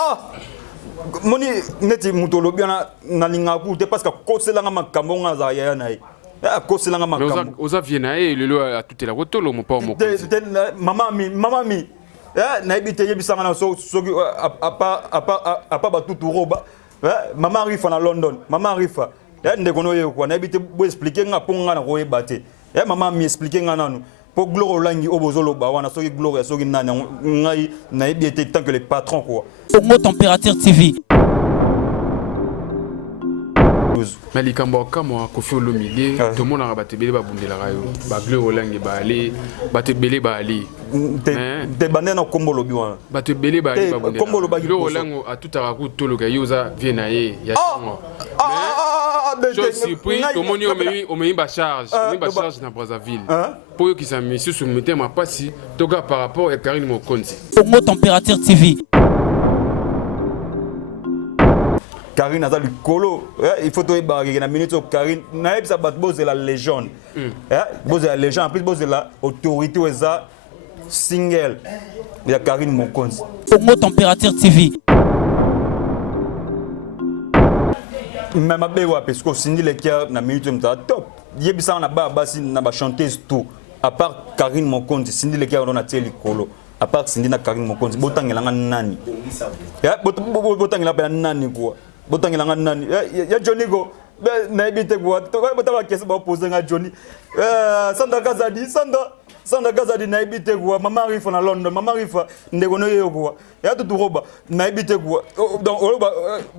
Ah moni neti mutolo bien na linga ku te parce que koselanga makambo ngaza ya nayi. Ah koselanga makambo. Oza viena e lelo a tout la rotolo mon pas mon. Maman mi. Na ibite yebisanga na so apa ba tutu roba. Maman rifa na London. Maman rifa. Ndekono ye kwa na ibite bo expliquer nga ponga na ko ebate. Maman mi expliquer nga nanu. Pour gloire langi obozolo ba wana soki gloire soki nana ngai na ibite tant que les patrons quoi. Congo Température TV. Mais les Kamboka moi Kofi Olomide tout le monde a battu belé ba bundela rayo ba gloire langi ba ali battu belé ba ali. Te bandé na kombo lobi wana. Battu belé ba ali ba bundela. Kombo lobi gloire langi a tout à coup tolo ga yoza viena ye ya changwa. Je suis surpris, tout le monde a mis ma charge dans Brazzaville. Pour qu'ils s'en mettent sur le thème, pas si, par rapport à Karine Mokonzi. Congo Température TV. Karine a le colo. Il faut que tu la minute Karine. Naïb ça bat bose la légende. Bose la légende. En plus bose la autorité ou ça single. Il y a Karine Mokonzi. Congo Température TV. Même à Béwa, parce que Cindy Lekia na minute top. Yebisa na ba basi na ba chanteuse tout. À part Karine Mokonzi, Cindy Lekia on a teli kolo. À part Cindy na Karine Mokonzi, botangela nani. Ya botangela ba nani quoi. Botangela nani. Ya Johnny go. Na ebite quoi. To ba botala kesi ba poser nga Johnny. Sanda Kazadi na ebite quoi. Mama rifa na London, mama rifa ndekono yo quoi. Ya tout roba na ebite quoi. Donc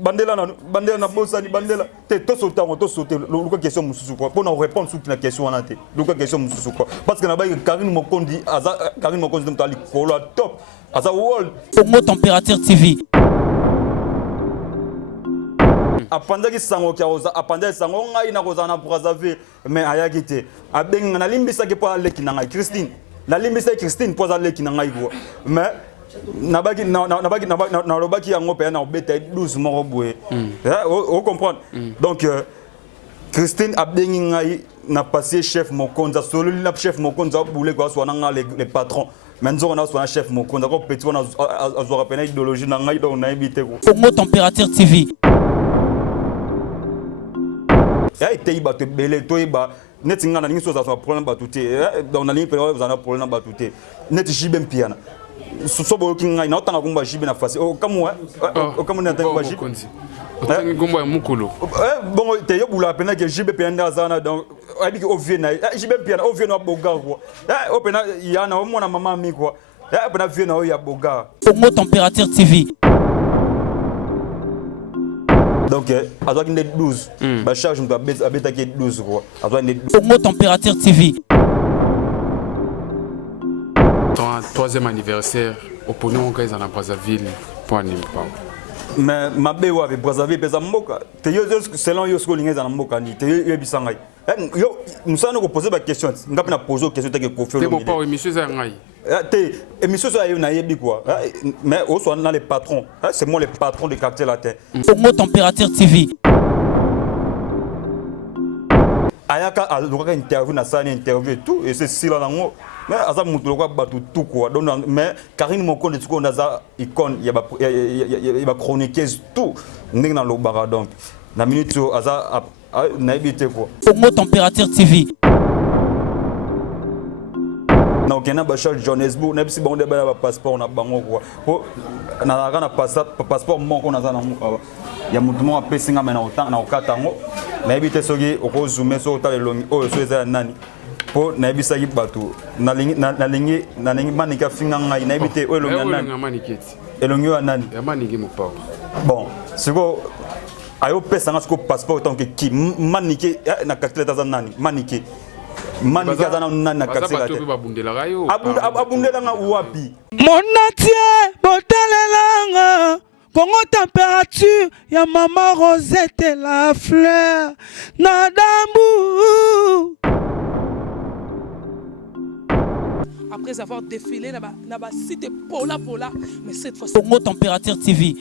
bandela na bosani bandela to sauter le question mususu quoi. Pour nous répondre sur la question en ante. Le question mususu quoi. Parce que na ba Karine Mokonzi mtali kolo top. Aza world. Congo Température TV. Apanda ki sango kia oza apanda sango ngai na koza na Brazzaville mais ayakite abenga na limbisa ke po aleki na ngai Christine na limbisa Christine po aleki na ngai ko mais nabaki na lobaki yango pe na obeta 12 moko boye on comprendre donc Christine abengi ngai na passé chef Mokonza solo na chef Mokonza boule ko so na les patrons maintenant on a so na chef Mokonza ko petit on a zo rapena idéologie na ngai donc na ebite ko Congo Température TV. Ya ite ba te belé to ba net ngana ningi so za problème ba tuté donc na ligne période za na problème ba tuté net jibem piana so bo kinga na otanga kumba jibe na fasi o kamu na tanga ba jibe otangi kumba mukolo bon te yobula pena ke jibe piana za donc abi ki ovie na jibe piana ovie no boga ko o pena yana o mona mama mi ko pena vie na o ya boga Congo Température TV. donc à toi qui est 12 ba charge doit abeta qui 12 quoi à toi Congo Température TV. Ton troisième anniversaire opponent quand ils en a Brazzaville pour n'importe. Mais ma bewa avec Brazzaville pesa mboka te yo selon yo sko linga za mboka ni te yo bisanga yo nous allons poser la question ngapi na poser question te que Kofi Olomide. C'est bon pas émission za ngai. Te émission ça yo na yebi quoi mais au soit dans les patrons c'est moi les patrons de quartier latin. Congo Température TV. Ayaka a loka interview na ça interview tout et c'est si là nango mais aza mutu lokwa batu tout quoi donc mais Karine Mokonzi tuko ndaza icône ya ba chroniqueuse tout ndenge na lobara donc na minute aza na ebité quoi Congo Température TV. na okena ba charge Johannesburg na bisi bonde ba passeport na bango quoi po na kana passeport moko na za na ya mutu mo apesinga mena otanga na okatango na ebité soki oko zoomer so otale longi oyo so eza nani po na ebisaki bato na lingi manika finga ngai na ebité oyo longi nani elongi wa nani ya maniki mopao bon siko ayo pesa nga siko passeport tant que qui maniki na carte za nani maniki za nani na carte la abundela nga wapi monatie botalelanga Congo Température ya Maman Rosette la fleur na dambu. Après avoir défilé là-bas cité Pola, mais cette fois Congo Température TV.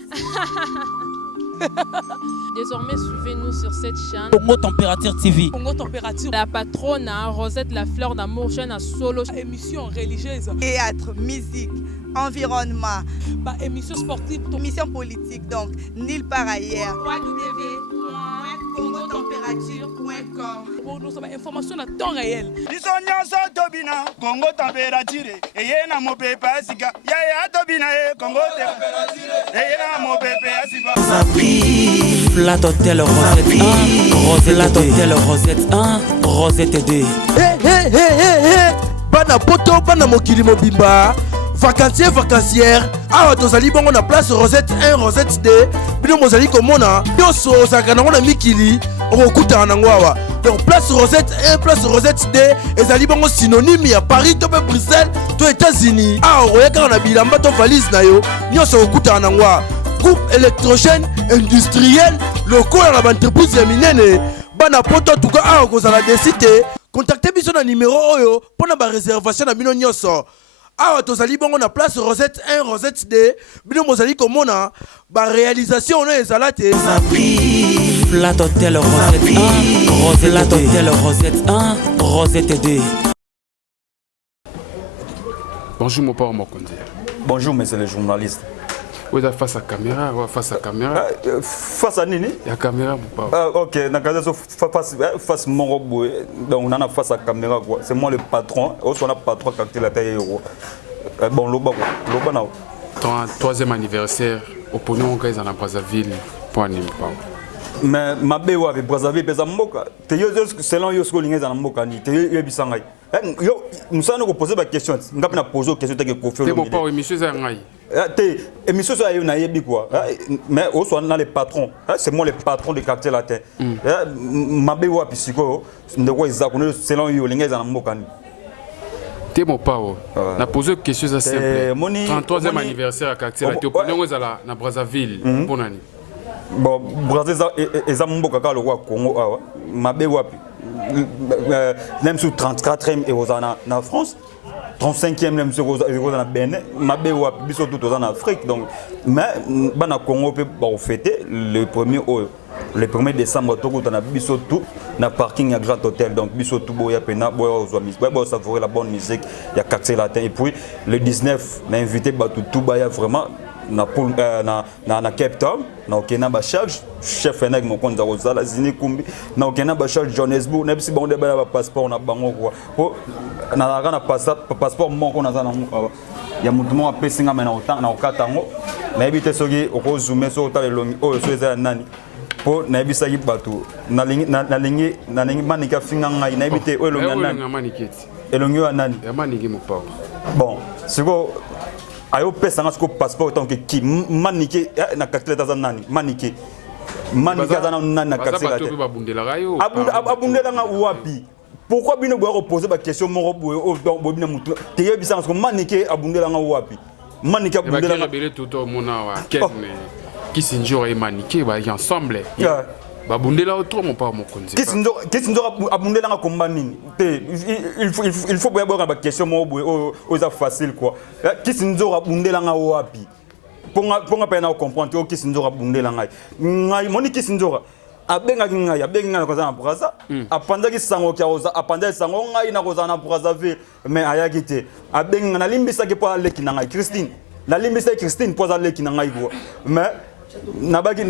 Désormais, suivez-nous sur cette chaîne. Congo Température TV. Congo Température. La patronne Rosette la fleur d'amour, chaîne à solo. Émission religieuse. Théâtre, musique, environnement, Bah, émission sportive, mission politique, donc nulle part ailleurs. www.congotempérature.com. pour nous avons information à temps réel. biso nyonso tobina Congo température eye na mopepe asika yaya tobina e Congo température eye na mopepe asika. Flat Hotel Rosette 1, Rosette 1, Rosette 2. Bana poto bana mokili mobimba vacancière awa tozali bongo na place Rosette 1 Rosette 2 bino mozali komona nyonso ozalaka nango na mikili okokutana nango awa donc place Rosette 1 place Rosette 2 ezali bongo synonyme ya Paris to mpe Bruxelles to États-Unis awa oyakaka na bilamba to valise na yo nyonso okokutana nango awa groupe électrogène industriel lokola na baentreprise ya minene bana poto tuka awa kozala desite contactez biso na numéro oyo pona ba réservation na bino nyonso awa tozali bongo na place Rosette 1 Rosette 2 bino mozali komona ba réalisation no ezala te Flat Hotel Rosette 1, Rosette 1, Rosette 2. Bonjour mon père Mokonzi. Bonjour, monsieur le journaliste. Vous êtes face à caméra, face à caméra. Face à Nini? Il y a caméra mon père. Ok, face mon robot. Donc on a face à caméra quoi. C'est moi le patron. On a patron quand la taille euro. Bon, loba na. Ton 3e anniversaire au pognon quand ils en a Brazzaville pour animer. Mais ma béwa avec Brazzaville pesa mboka. Te yo selon yo sko linga za mboka ni. Te yo bisangai. Yo musana ko poser ba question. Ngapi na poser question te ko faire. Te mon père émission za ngai. Émission ça na yebi quoi. Mais au soit dans les patrons. C'est moi le patron de quartier latin. Ma béwa pisiko ndeko ezakuna selon yo linga za mboka ni. Te mon père. Na poser question ça simple. 33e anniversaire à quartier latin. Au pognon ezala na Brazzaville pour nani. Bon, Brazzaville eza mboka ka lokwa Congo awa. Mabe wapi. Même sur 34e et en France, 35e même sur en Bénin, Mabe wapi biso tout en Afrique donc mais bana Congo peut fêter le 1er décembre tout on a biso tout na parking à Grand Hôtel donc biso tout boya pena boya savourer la bonne musique, il y a quartier latin et puis le 19 on a invité tout baya vraiment na Cape Town na okena ba charge chef enak mokonza kozala zini kumbi na okena ba charge Johannesburg na bisi bonde ba passeport na bango kwa po na kana passeport moko na zana ya mutu mo apesinga mena otanga na okatango na ebite soki okozume so otale longi oyo so eza nani po na ebisa ki batu na lingi manika finga ngai na ebite oyo longi nani elongi wa nani ya maniki mo pa bon siko ayo pesa nga siko passeport tant que qui manike na quartier ta nani manike za nani na quartier la abundela nga wapi pourquoi bino boya reposer ba question moko boye donc bobina mutu te yebisa parce que manike abundela nga wapi manike abundela nga rebelle tout mona wa kenne qui sinjoro et manike ba ensemble babundela autour mon père Mokonzi qu'est-ce que abundela nga komba nini il faut boya ba question moko boye oza facile quoi qu'est-ce que abundela nga wapi ponga pe na comprendre qu'est-ce que abundela ngai moni qu'est-ce que abenga ngai ko za na Brazza apanda ki sango kya oza apanda sango ngai na ko za na Brazzaville mais ayaki te abenga na limbisa ke po aleki na ngai Christine na limbisa Christine po za leki na ngai ko mais nabaki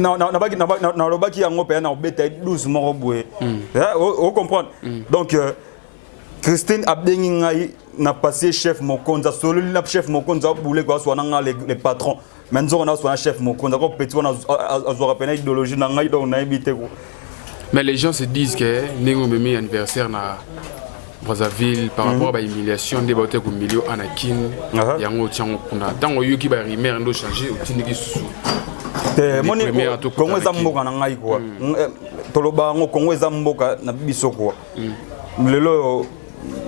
lobaki yango pe na obeta 12 moko boye on comprendre donc Christine abengi ngai na passé chef Mokonza solo na chef Mokonza boule ko so na les patrons maintenant on a son chef Mokonza ko petit on a zo rappeler idéologie na ngai donc na ebité ko mais les gens se disent que ningo memi anniversaire na Brazzaville par rapport à l'humiliation des bateaux au milieu Anakin yango tiango kuna tango yuki ba rimer ndo changer otiniki susu moni Congo eza mboka na ngai quoi toloba ngo Congo eza mboka na biso quoi lelo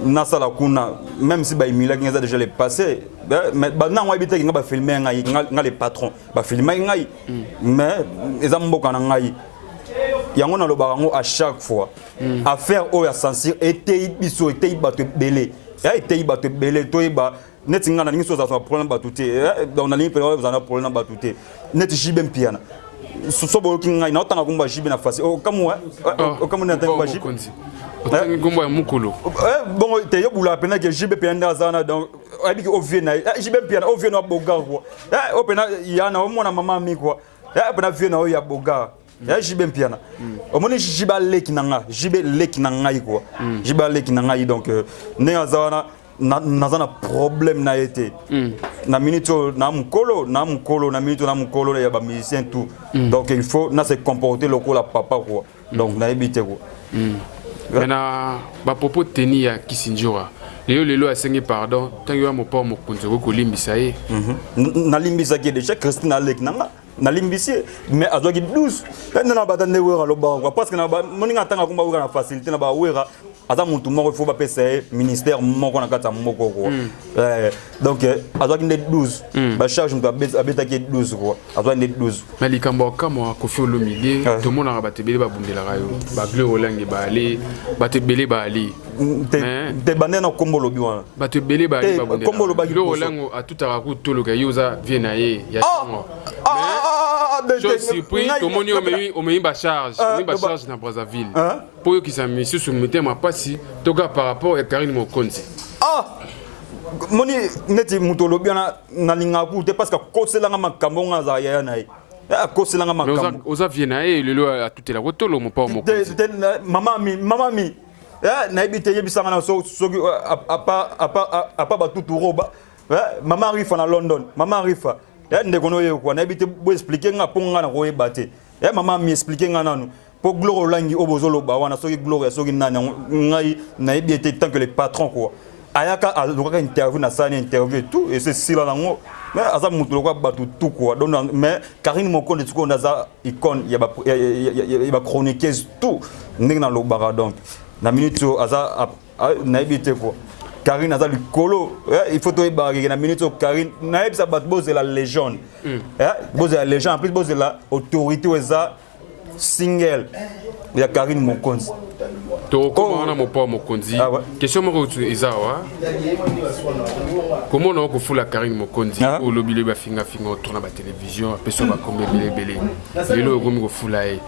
nasala kuna même si ba humilier qui déjà les passé mais na ngo habité nga ba filmer ngai nga les patrons ba filmer ngai mais eza mboka na ngai yango na loba ngo à chaque fois affaire o ya censure était biso était bato belé ya était bato belé to ba net nga na ninso za problème batuté donc na ligne période za na problème batuté net jibem piana so bo kinga na otanga kumba jibe na fasi o kamu na tanga jibe gomba mukulu bon te yobula pena que jibe piana zana donc abi ko viena jibe piana o viena boga quoi opena yana o mona mama mi quoi opena viena o ya boga jibe piana o moni jiba leki nanga jibe leki nanga quoi jiba leki nanga donc ne azana nazana problème na été na minute na mukolo na minute na mukolo ya ba musicien tout donc il faut na se comporter lokola papa quoi donc na ebité quoi maintenant ba propos teni ya Kisinjora lelo asengi pardon tangi wa mopa mokonzi ko limbisa ye na limbisa ki déjà Christine Alek nanga na limbisi mais azoki 12 na batande wera lo ba parce que na moninga tanga kumba wera na facilité na ba wera aza muntu moko faut ba pesa ministère moko na kata moko ko donc azoki 12 ba charge mtu abeta ki 12 ko azoki 12 mais likambo kama ko fi olomile to mona ba tebele ba bundela rayo ba gle olangi ba ali ba tebele ba ali te bande na kombo lobi wana ba tebele ba ali ba bundela kombo lobi olango atutaka ku toloka yoza viena ye ya songo chose surpris tomoni omeyi ba charge na Brazzaville po yo kisa misusu mitema pasi toka par rapport à Karine Mokonzi moni neti mutolobi na lingaku te parce que koselanga makambo nga ya na ye koselanga makambo oza viena ye lelo atutela kotolo mopa Mokonzi mama mi na ebite yebisanga na soki apa batutu roba mama arifa na London mama arifa ndeko no ye kwa na ebite bo expliquer nga ponga na ko ebate mama mi expliquer nga nanu pour Gloire Langi obozolo ba wana soki Gloire soki nani ngai na ebite tant que les patrons quoi ayaka azoka interview na sani interview et tout et c'est sila nango mais aza mutu lokwa batu tout quoi donc mais Karine Mokonde tuko ndaza icône ya ba chroniqueuse tout ndenge na lobara donc na minute aza na ebite quoi Karine aza likolo il faut to barrer na minute Karine na ebisa bat boze la légende boze la légende en plus boze la autorité eza single ya Karine Mokonzi to comment on a mopa Mokonzi question moko ezawa comment on ko fula Karine Mokonzi o lobile ba finga tourna ba télévision peso ba kombe belebele lelo ko mi ko fula e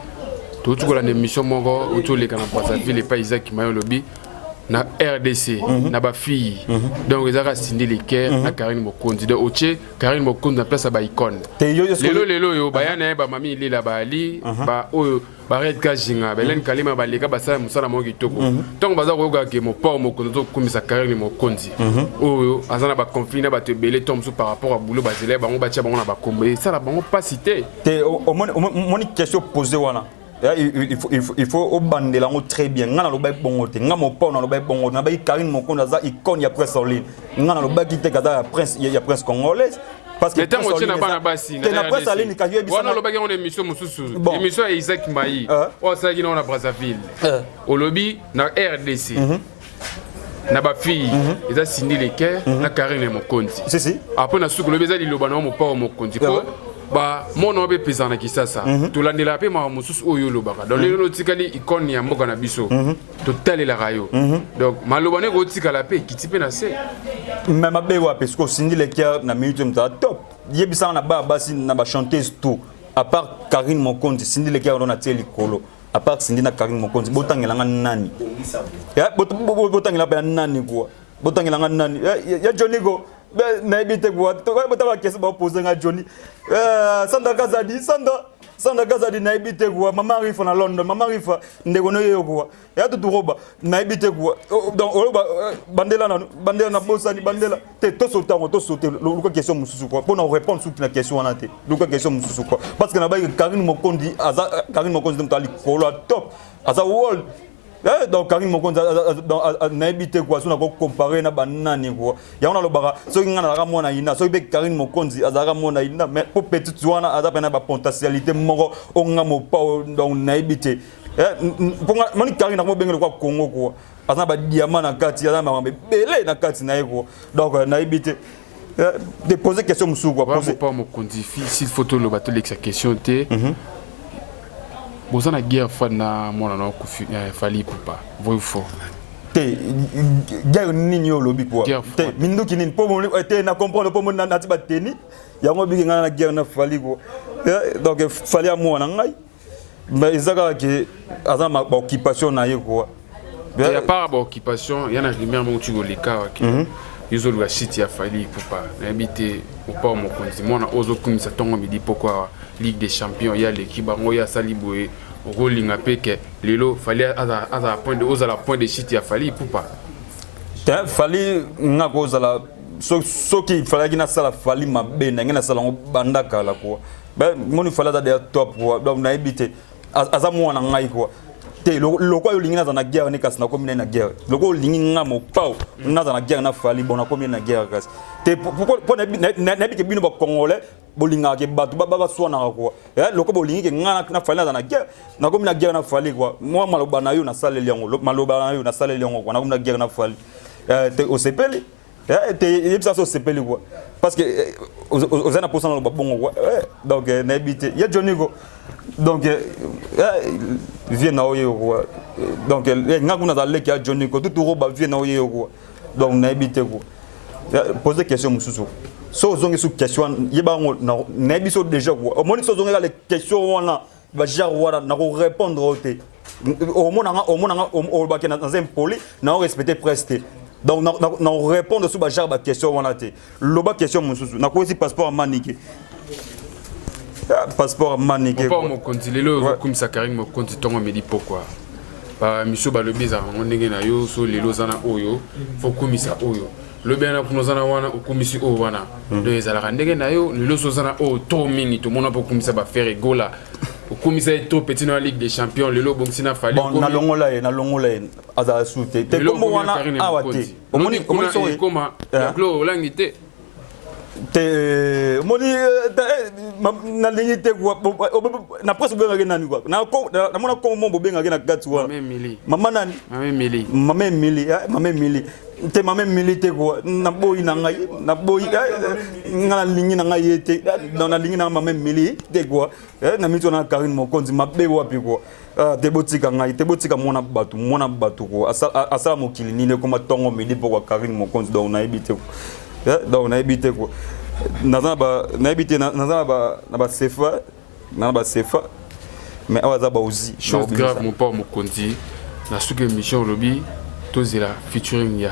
to tu ko la émission moko to le kana Brazzaville et pas Isaac Mayo lobby na RDC na ba fille donc ils ont signé les cœurs na Karine Mokonzi de Oche Karine Mokonzi na place ba icône lelo yo bayana ba mami ile la ba ali ba oyo ba red kajinga belen kalima ba leka ba sa musala mo kitoko donc baza ko ga ke mo pa Mokonzi to kumisa Karine Mokonzi oyo azana ba conflit na ba te belé tombe par rapport à boulot ba zele ba ngo ba tia ba na ba kombe ça la bango pas cité te moni question posée wana il faut obandela ngo très bien ngana lo bay bongote ngamo pona lo bay bongote na bay Karine Mokonzi za icône ya presse en ligne ngana lo bay kite kaza ya presse congolaise parce que le temps on na bana basi na presse en ligne ka yebi wana lo bay on émission mususu émission ya Isaac Mayi o sa ki na Brazzaville au lobby na RDC na ba fille ils a signé les cœurs na Karine Mokonzi si après na suku lo beza liloba na mo pa Mokonzi ko ba mono be pesana kisasa to landela pe ma mususu oyo lobaka donc lelo tikali icône ya mboka na biso to talela rayo donc malobane ko tikala pe kitipe na se même abe wa parce que sindi le kia na minute mta top yebisa na ba basi na ba chanteuse tout à part Karine Mokonzi sindi le kia on a teli kolo à part sindi na Karine Mokonzi botangela nani ya botangela pe nani quoi botangela nani ya Johnny go na ebite kwa to ba botaba kesi ba poser nga Johnny Sanda Gazadi na ebite kwa mama rifa na London mama rifa ndeko no yeyo kwa ya tutu roba na ebite kwa donc bandela na bosani bandela te to sauter luka question mususu kwa pour na répondre sur la question wana te luka question mususu kwa parce que na ba Karine Mokonzi mtali kolo top aza world donc Karine Mokonzi na ebite kwa sona ko comparer na banani kwa ya ona lobaka soki ngana la mona ina soki be Karine Mokonzi azaka mona ina mais pour petite zwana aza pena ba potentialité moko onga mo pa donc na ebite pour moni Karine na mo bengelo kwa Congo kwa aza ba diamant na kati aza ma belé na kati na yeko donc na ebite de poser question musu kwa poser pas Mokonzi si photo lo bato l'ex question te bozana guerre fana mona na kufi fali pupa voi fo te guerre nini yo lobi kwa te minduki nini po te na comprendre po mona na tiba teni yango biki ngana na guerre na fali ko donc fali a mona ngai mais ezaka ke azama ba occupation na ye quoi il y a pas ba occupation il y a na lumière mon tu golika izoluka shit ya fali pupa nayebi te opa mokonzi mwana ozokumisa ntongo midi pokwa Ligue des Champions ya l'équipe bango ya sali boye okolinga mpe ke lelo fali aza point de ozala point de shit ya fali pupa fali nga kozala soki falaki nasala fali mabe ndenge nasala yango banda kala kuwa moni fali aza deya top kuwa donc nayebi te aza mwana ngai kuwa te loko oyo olingi naza na guerre ne kasi nakomi na guerre loko olingi nga mopao naza na guerre na fali bon nakomi na guerre kasi te mpo nayebi ke bino bacongolais bolingaka ke bato baswanaka kuwa loko bolingi ke nga na fali naza na guerre nakomi na guerre na fali kuwa mwa maloba na yo nasaleli yango maloba na yo nasaleli yango kuwa nakomi na guerre na fali te osepeli te yebisa so osepeli kuwa parce que oza na mposa na loba bongo kuwa donc nayebi te ye joniko donc vie na oyo kuwa donc nga kuna za leki ya joniko tuturo ba vie na oyo kuwa donc nayebi te kuwa poser question mosusu so ozongi su question yeba ngo nayebi so déjà kuwa omoni so ozongi les questions wana ba genre wana na ko répondre ote omona obaki na impoli na respecter presque donc na répondre sur ba genre ba question wana te loba question mosusu na ko si passeport manike passeport manike pas mon compte lelo comme ça Karim mon compte tongo me dit pourquoi ba miso ba lobi za ndenge na yo so lelo zana oyo fo komisa oyo lobi na kuno zana wana okomisi o wana do ezala ndenge na yo lelo so zana o to mingi to mona po komisa ba faire gola okomisa to petit na Ligue des Champions lelo bongsina fali bon na longola azala soute te comme wana awate omoni so koma clo olangite te moni na ligne te kwa na presque benga nani kwa na mona ko mombo benga na gati wa mama nani mama mili te mama mili te kwa na boyi na boyi ngala ligne na ngai te na ligne na mama mili te kwa na mito na Karim Mokonzi mabe wapi kwa te botika ngai te botika mona batu kwa asala mokili ni le koma tongo midi pour Karim Mokonzi donc na ebite donc na ebite ko na ebite na ba sefa mais awaza ba ozi chose grave mon père Mokonzi na suke mission lobby tozela featuring ya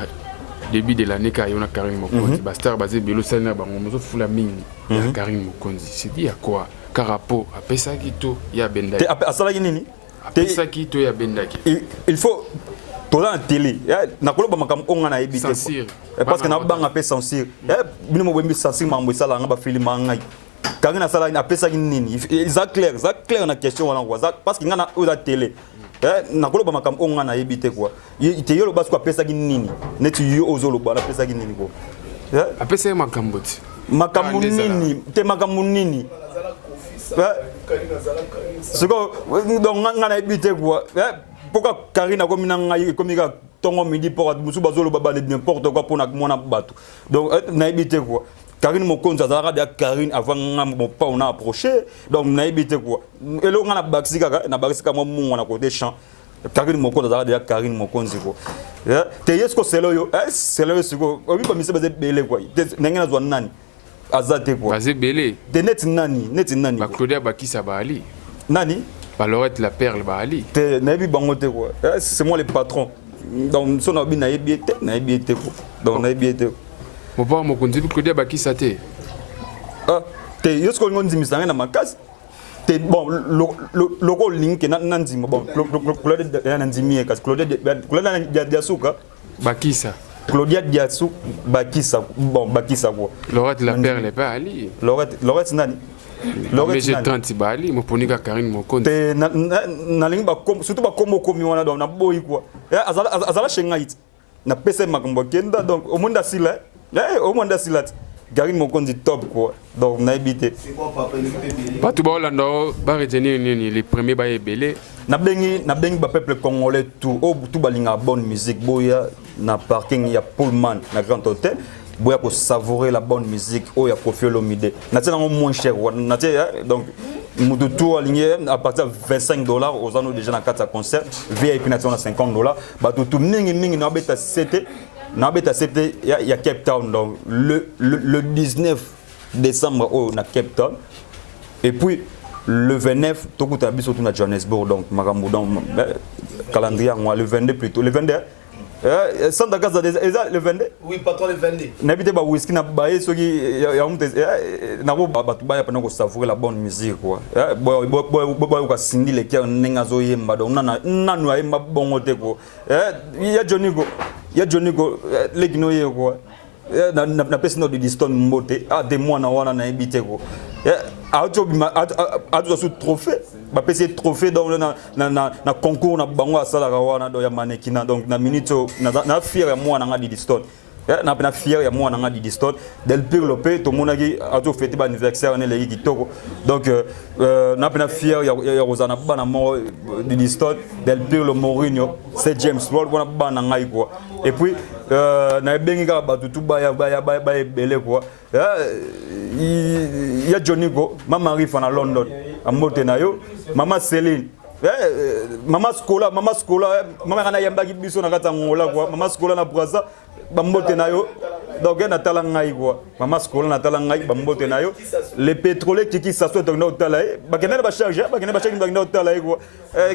début de l'année ka yona Karim Mokonzi ba star basé belo sana ba ngomo fula mingi ya Karim Mokonzi c'est dit à quoi karapo apesa kito ya bendaki asala nini apesa kito ya bendaki il faut tola télé na koloba makam onga na ebite parce que na banga pe censure bino mo bembi censure mambo sala nga ba film ngai quand na sala na pesa nini ça clair na question wana kwa parce que nga na oza télé na koloba makam onga na ebite kwa ite yolo basko pesa nini neti yo ozolo ba pesa nini ko apesa makambo ti makambo nini te makambo nini siko donc nga na ebite kwa pourquoi Karina comme nanga comme ka tongo midi pour musu bazolo baba n'importe quoi pour na mona bato donc na ebite quoi Karine Mokonzi azara de Karine avant nga pas on a approché donc na ebite quoi et lo nga na baxika mo mungo na côté champ Karine Mokonzi azara de Karine Mokonzi quoi te yesko selo siko obi comme se baze belé quoi nanga na zwa nani azate quoi baze belé de net nani ba Claudia Bakisa Bali nani Balorette la perle Bali. C'est moi le patron. Donc, son abi na ebiete quoi. Donc na ebiete. Mon père mo konzi ko dia bakisa te. Te yosko ngondi misanga na makasi. Te bon loko link na nzima bon. Claude na nzimie kasi Claude Diasuka bakisa. Claudia Diasu bakisa bon bakisa quoi. Lorette la perle Bali. Lorette nani? Mais j'ai 30 Bali, mon ponika Karim Mokonzi. Te na lingi ba surtout ba komo komi wana donc na boyi quoi. Azala shenga it. Na pesa makambo kenda donc au monde asila. Au monde asila. Karim Mokonzi top quoi. Donc na ebité. Pas tout Holando ba retenir les premiers ba ebelé. Na bengi ba peuple congolais tout balinga bonne musique boya na parking ya Pullman na Grand Hôtel. Boya pour savourer la bonne musique oh ya Koffi Olomide na tena moins cher na donc mudu tout aligné à partir de $25 aux anneaux déjà na 4 concert VIP na $50 ba tout mingi na beta c'était ya Cape Town donc le 19 décembre au na Cape Town et puis le 29 tokuta biso tout na Johannesburg donc makambo donc calendrier le 22 plutôt le 22 Santa Casa le 22. Oui, patron le 22. N'habitez pas whisky na baye ceux qui na ko batu baya pendant ko savourer la bonne musique quoi. Boy ko sindi le kia nenga zo yemba donc na no yemba bongo te ko. Ya Johnny go le gino ye quoi. Na pesi no de diston mbote de moi na wana na ebite ko. A sous trophée ba pesi trophée donc na concours na bango asala ka wana do ya manekina donc na minute na fier ya moi na ngadi diston na pena fier ya moi na ngadi diston del pire lopé to monaki ato fêter ba anniversaire ne legi kitoko donc na pena fier ya Rosana bana mo di diston del pire le Mourinho c'est James Ward wana bana ngai quoi et puis na bengi ka ba tutu ba belé quoi il y a Johnny Go maman arrive en London à Motenayo maman Céline maman Scola maman kana yamba ki biso na kata ngola quoi maman Scola na braza ba Motenayo donc na tala ngai quoi maman Scola na tala ngai ba Motenayo les pétroliers qui s'assoient dans notre tala ba kena ba charge dans notre tala quoi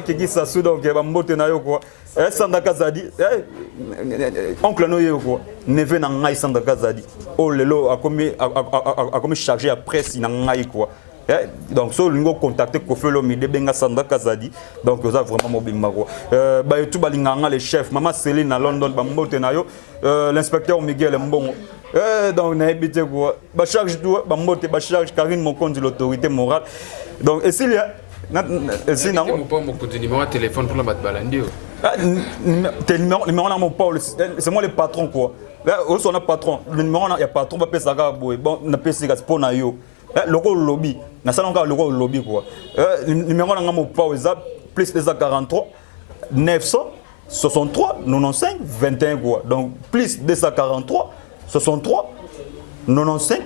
qui s'assoient donc ba Motenayo quoi Santa Kazadi oncle noyo quoi neve na ngai Santa Kazadi oh lelo a comme chargé après si na ngai quoi donc so lingo contacter Kofelo Mide benga Santa Kazadi donc ça vraiment mobimba quoi ba tout balinganga les chefs maman Céline à London ba mbote nayo l'inspecteur Miguel Mbongo donc na habité quoi ba charge tout ba mbote ba charge Karine Mokonzi l'autorité morale donc et s'il y a c'est non pas mon numéro de téléphone pour la battre balandi numéro na mon Paul c'est moi le patron quoi là on a patron le numéro il y a patron ba pesa ka boy bon na pesa pour na yo logo lobby na salon ka logo lobby quoi numéro na mon Paul plus 243 963 95 21 quoi donc plus 243 63 95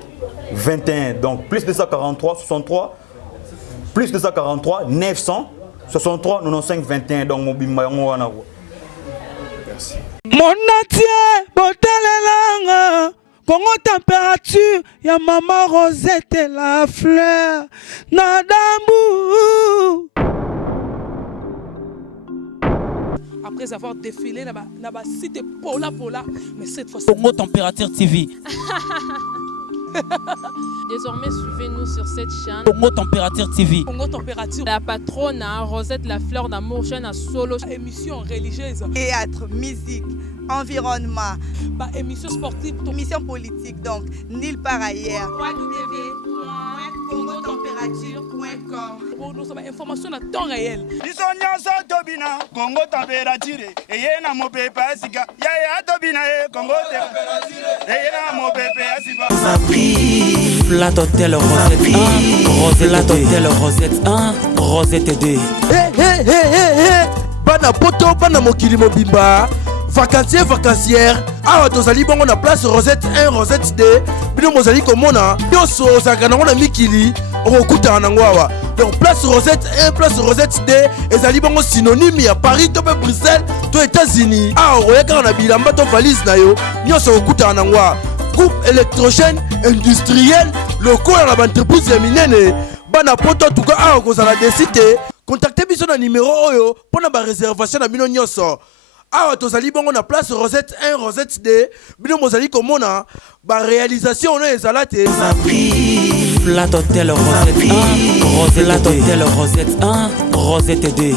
21 donc plus 243 63 plus 243 963 95 21 donc mon bimba wana quoi merci mon natie botalelanga Congo température ya maman Rosette et la fleur Nadambu. Après avoir défilé na ba site Pola mais cette fois Congo Température TV. Désormais, suivez-nous sur cette chaîne. Congo Température TV. Congo Température. La patronne, Rosette la fleur d'amour, chaîne à solo. Émission religieuse. Théâtre, musique, environnement. Bah, émission sportive. Émission politique, donc, nulle part ailleurs. www.congotempérature.com. Pour nous avons information à temps réel. Bisonia Tobina, Congo Température, et yena mo pepe asika, ya Tobina Congo Température, et yena mo pepe asika. Flat Hotel Rosette 1, Rosette 1, Rosette 2. Bana poto, bana mokili mobimba. Vacancière, awa tozali bongo na place Rosette 1, Rosette 2. Bino mozali komona, nyonso ozalaka nango na mikili, okokutana nango awa. Donc place Rosette 1, place Rosette 2, ezali bongo synonyme ya Paris to pe Bruxelles to États-Unis. Awa oyaka na bilamba to valise na yo, nyonso okokutana nango awa. Groupe électrogène industriel, locaux à l'entreprise ya minene. Bana poto tuka awa kozala desite. Contactez biso na numéro oyo pona ba réservation na bino nyonso. Awa tozali bongo na place Rosette 1, Rosette 2. Bino mozali komona ba réalisation no ezala te. Flat Hotel Rosette 1, Rosette 2.